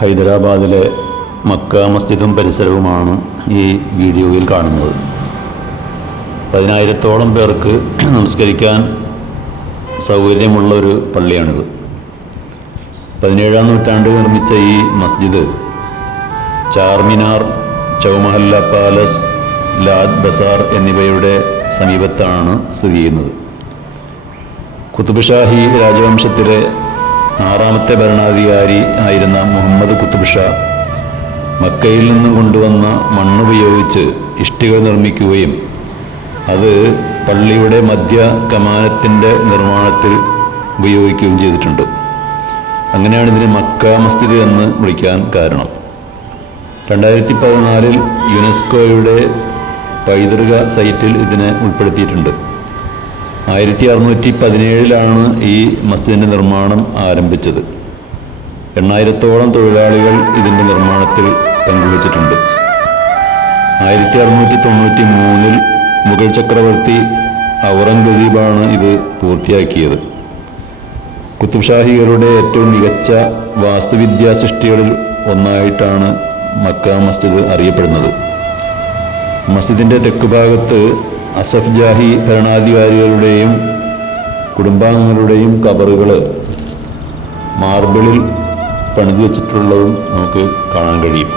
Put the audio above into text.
ഹൈദരാബാദിലെ മക്ക മസ്ജിദും പരിസരവുമാണ് ഈ വീഡിയോയിൽ കാണുന്നത്. പതിനായിരത്തോളം പേർക്ക് നമസ്കരിക്കാൻ സൗകര്യമുള്ള ഒരു പള്ളിയാണിത്. പതിനേഴാം നൂറ്റാണ്ടിൽ നിർമ്മിച്ച ഈ മസ്ജിദ് ചാർമിനാർ ചൗമഹല്ല പാലസ് ലാദ് ബസാർ എന്നിവയുടെ സമീപത്താണ് സ്ഥിതി ചെയ്യുന്നത്. കുത്തുബ്ഷാഹി രാജവംശത്തിലെ ആറാമത്തെ ഭരണാധികാരി ആയിരുന്ന മുഹമ്മദ് കുത്തുബ് ഷാ മക്കയിൽ നിന്നും കൊണ്ടുവന്ന മണ്ണുപയോഗിച്ച് ഇഷ്ടികൾ നിർമ്മിക്കുകയും അത് പള്ളിയുടെ മധ്യ കമാനത്തിന്റെ നിർമ്മാണത്തിൽ ഉപയോഗിക്കുകയും ചെയ്തിട്ടുണ്ട്. അങ്ങനെയാണ് ഇതിനെ മക്ക മസ്ജിദ് എന്ന് വിളിക്കാൻ കാരണം. രണ്ടായിരത്തി പതിനാലിൽ യുനെസ്കോയുടെ പൈതൃക സൈറ്റിൽ ഇതിനെ ഉൾപ്പെടുത്തിയിട്ടുണ്ട്. ആയിരത്തി അറുന്നൂറ്റി പതിനേഴിലാണ് ഈ മസ്ജിദിന്റെ നിർമ്മാണം ആരംഭിച്ചത്. എണ്ണായിരത്തോളം തൊഴിലാളികൾ ഇതിന്റെ നിർമ്മാണത്തിൽ പങ്കുവച്ചിട്ടുണ്ട്. ആയിരത്തി അറുന്നൂറ്റി തൊണ്ണൂറ്റി മൂന്നിൽ മുഗൾ ചക്രവർത്തി ഔറംഗസീബാണ് ഇത് പൂർത്തിയാക്കിയത്. കുത്തുബ്ഷാഹികളുടെ ഏറ്റവും മികച്ച വാസ്തുവിദ്യാ സൃഷ്ടികളിൽ ഒന്നായിട്ടാണ് മക്ക മസ്ജിദ് അറിയപ്പെടുന്നത്. മസ്ജിദിന്റെ തെക്ക് ഭാഗത്ത് അസഫ് ജാഹി ഭരണാധികാരികളുടെയും കുടുംബാംഗങ്ങളുടെയും കബറുകൾ മാർബിളിൽ പണിതു വച്ചിട്ടുള്ളതും നമുക്ക് കാണാൻ കഴിയും.